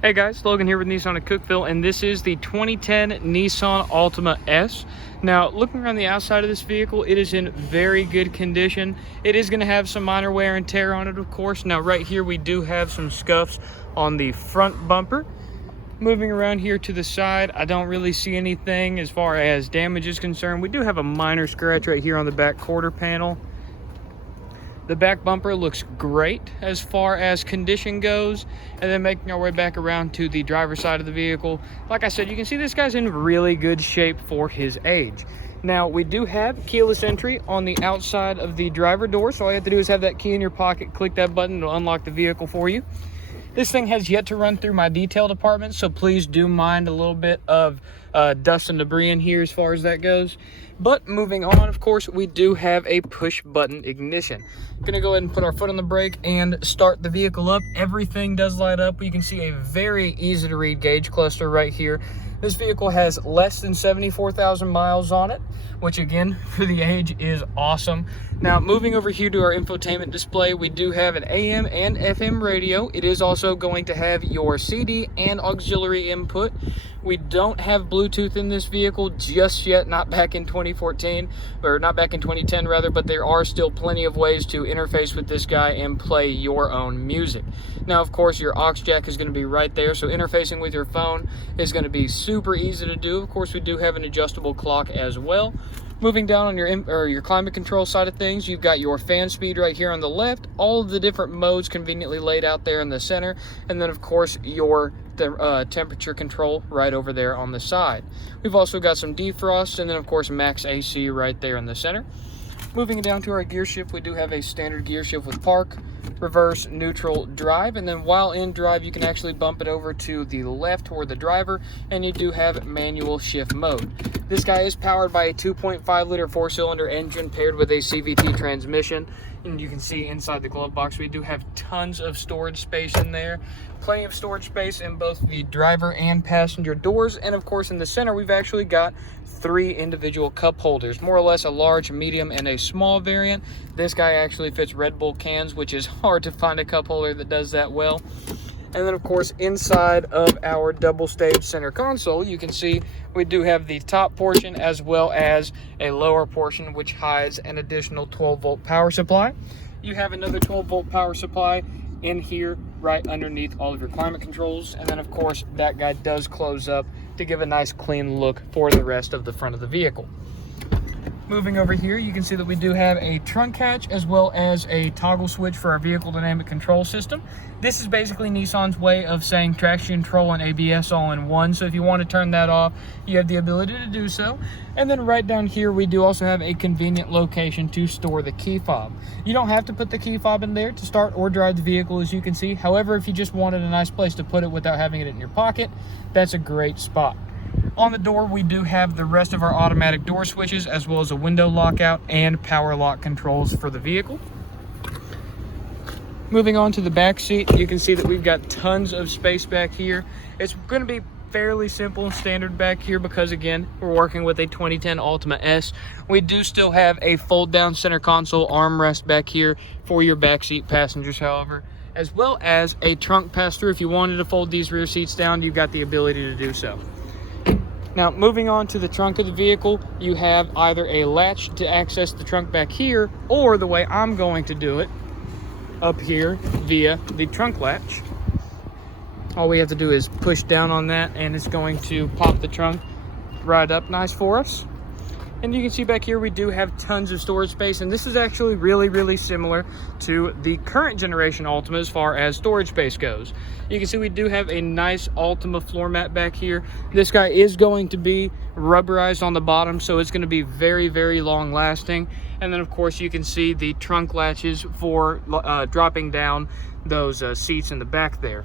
Hey guys, Logan here with Nissan of Cookeville, and this is the 2010 Nissan Altima S. Now, looking around the outside of this vehicle, it is in very good condition. It is going to have some minor wear and tear on it, of course. Now, right here, we do have some scuffs on the front bumper. Moving around here to the side, I don't really see anything as far as damage is concerned. We do have a minor scratch right here on the back quarter panel. The back bumper looks great as far as condition goes. And then making our way back around to the driver's side of the vehicle, like I said, you can see this guy's in really good shape for his age. Now, we do have keyless entry on the outside of the driver door, so all you have to do is have that key in your pocket, click that button to unlock the vehicle for you. This thing has yet to run through my detail department, so please do mind a little bit of dust and debris in here as far as that goes. But moving on, of course, we do have a push button ignition. Gonna go ahead and put our foot on the brake and start the vehicle up. Everything does light up. You can see a very easy to read gauge cluster right here. This vehicle has less than 74,000 miles on it, which again, for the age, is awesome. Now, moving over here to our infotainment display, we do have an AM and FM radio. It is also going to have your CD and auxiliary input. We don't have Bluetooth in this vehicle just yet, not back in 2014, or not back in 2010 rather, but there are still plenty of ways to interface with this guy and play your own music. Now, of course, your aux jack is going to be right there, so interfacing with your phone is going to be super easy to do. Of course, we do have an adjustable clock as well. Moving down on your climate control side of things, you've got your fan speed right here on the left, all of the different modes conveniently laid out there in the center, and then of course your temperature control right over there on the side. We've also got some defrost, and then of course max AC right there in the center. Moving down to our gear shift, we do have a standard gear shift with park, reverse, neutral, drive, and then while in drive you can actually bump it over to the left toward the driver, and you do have manual shift mode. This guy is powered by a 2.5 liter 4-cylinder engine paired with a CVT transmission, and you can see inside the glove box we do have tons of storage space in there. Plenty of storage space in both the driver and passenger doors, and of course in the center we've actually got 3 individual cup holders, more or less a large, medium, and a small variant. This guy actually fits Red Bull cans, which is hard to find a cup holder that does that well. And then of course inside of our double stage center console, you can see we do have the top portion as well as a lower portion which hides an additional 12-volt power supply. You have another 12-volt power supply in here right underneath all of your climate controls, and then of course that guy does close up to give a nice clean look for the rest of the front of the vehicle. Moving over here, you can see that we do have a trunk hatch as well as a toggle switch for our vehicle dynamic control system. This is basically Nissan's way of saying traction control and ABS all in one. So if you want to turn that off, you have the ability to do so. And then right down here, we do also have a convenient location to store the key fob. You don't have to put the key fob in there to start or drive the vehicle, as you can see. However, if you just wanted a nice place to put it without having it in your pocket, that's a great spot. On the door, we do have the rest of our automatic door switches as well as a window lockout and power lock controls for the vehicle. Moving on to the back seat, you can see that we've got tons of space back here. It's going to be fairly simple and standard back here because, again, we're working with a 2010 Altima S. We do still have a fold-down center console armrest back here for your backseat passengers, however, as well as a trunk pass-through. If you wanted to fold these rear seats down, you've got the ability to do so. Now, moving on to the trunk of the vehicle, you have either a latch to access the trunk back here, or the way I'm going to do it, up here via the trunk latch. All we have to do is push down on that, and it's going to pop the trunk right up nice for us. And you can see back here we do have tons of storage space, and this is actually really similar to the current generation Altima as far as storage space goes. You can see we do have a nice Altima floor mat back here. This guy is going to be rubberized on the bottom, so it's going to be very long lasting. And then of course you can see the trunk latches for dropping down those seats in the back there.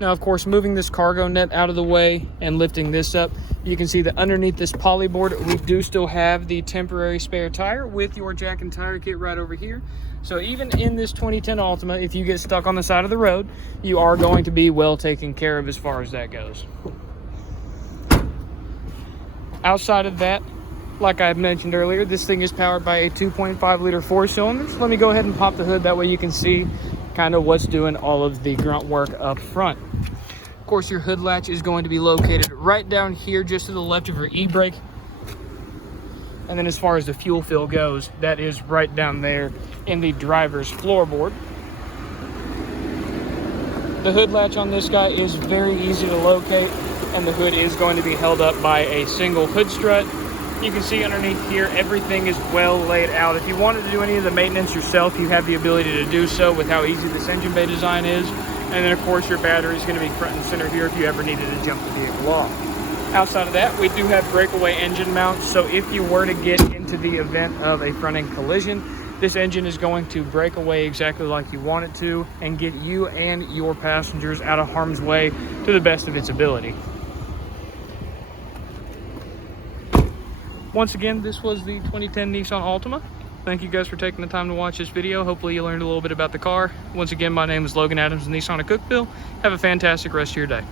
Now, of course, moving this cargo net out of the way and lifting this up, you can see that underneath this polyboard, we do still have the temporary spare tire with your jack and tire kit right over here. So even in this 2010 Altima, if you get stuck on the side of the road, you are going to be well taken care of as far as that goes. Outside of that, like I mentioned earlier, this thing is powered by a 2.5 liter 4-cylinder. So let me go ahead and pop the hood, that way you can see kind of what's doing all of the grunt work up front. Of course, your hood latch is going to be located right down here, just to the left of your e-brake. And then as far as the fuel fill goes, that is right down there in the driver's floorboard. The hood latch on this guy is very easy to locate, and the hood is going to be held up by a single hood strut. You can see underneath here, everything is well laid out. If you wanted to do any of the maintenance yourself, you have the ability to do so with how easy this engine bay design is. And then of course your battery is going to be front and center here if you ever needed to jump the vehicle off. Outside of that, we do have breakaway engine mounts, so if you were to get into the event of a front-end collision, this engine is going to break away exactly like you want it to and get you and your passengers out of harm's way to the best of its ability. Once again, this was the 2010 Nissan Altima. Thank you guys for taking the time to watch this video. Hopefully you learned a little bit about the car. Once again, my name is Logan Adams, Nissan of Cookeville. Have a fantastic rest of your day.